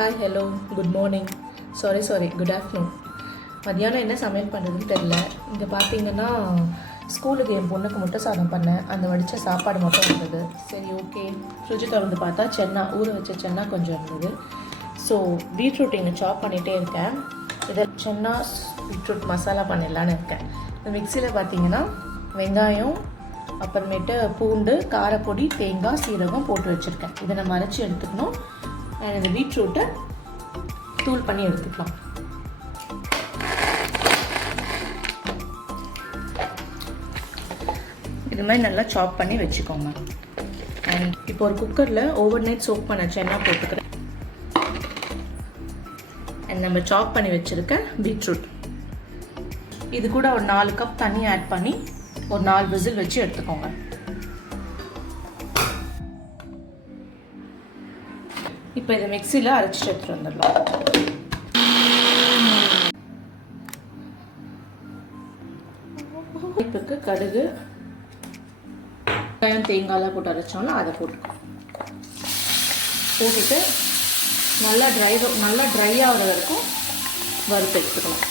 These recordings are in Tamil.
Hi hello good morning sorry good afternoon. மதியானம் என்ன சமையல் பண்ணுறதுன்னு தெரில. இங்கே பார்த்தீங்கன்னா ஸ்கூலுக்கு என் பொண்ணுக்கு முட்டை சாதம் பண்ணேன். அந்த வடித்த சாப்பாடு மட்டும் இருந்தது. சரி ஓகே, ஃப்ரிட்ஜு திறந்து பார்த்தா சென்னா ஊற வச்ச சென்னா கொஞ்சம் இருந்தது. ஸோ பீட்ரூட் இங்கே சாப் பண்ணிகிட்டே இருக்கேன். இதை சென்னா பீட்ரூட் மசாலா பண்ணிடலான்னு இருக்கேன். இந்த மிக்சியில் பார்த்தீங்கன்னா வெங்காயம், அப்புறமேட்டு பூண்டு, காரப்பொடி, தேங்காய், சீரகம் போட்டு வச்சுருக்கேன். இதை நம்ம அரைச்சி எடுத்துக்கணும். இந்த பீட்ரூட்டை தூள் பண்ணி எடுத்துக்கலாம். இது மாதிரி நல்லா சாப் பண்ணி வச்சுக்கோங்க. அண்ட் இப்போ ஒரு குக்கரில் ஓவர் நைட் சோக் பண்ண சென்னா போட்டுக்கிறேன். அண்ட் நம்ம சாப் பண்ணி வச்சுருக்க பீட்ரூட், இது கூட ஒரு 4 கப் தண்ணி ஆட் பண்ணி ஒரு 4 விசில் வச்சு எடுத்துக்கோங்க. இப்போ இதை மிக்சியில் அரைச்சிட்டு எடுத்துகிட்டு வந்துடலாம். இப்போ கடுகு, வெங்காயம், தேங்காயெலாம் போட்டு அரைச்சோம்னா அதை போட்டுக்கணும். போட்டுட்டு நல்லா ட்ரை ஆகிற வரைக்கும் வறுத்து எடுத்துக்கணும்.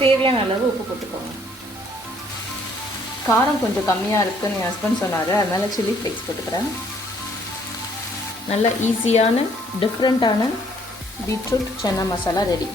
தேவையான அளவு உப்பு போட்டுக்கோங்க. காரம் கொஞ்சம் கம்மியாக இருக்குதுன்னு என் ஹஸ்பண்ட் சொன்னார், அதனால் சில்லி ஃப்ளேக்ஸ் போட்டுக்கிறேன். நல்ல ஈஸியான டிஃப்ரெண்ட்டான பீட்ரூட் சென்னா மசாலா ரெடி.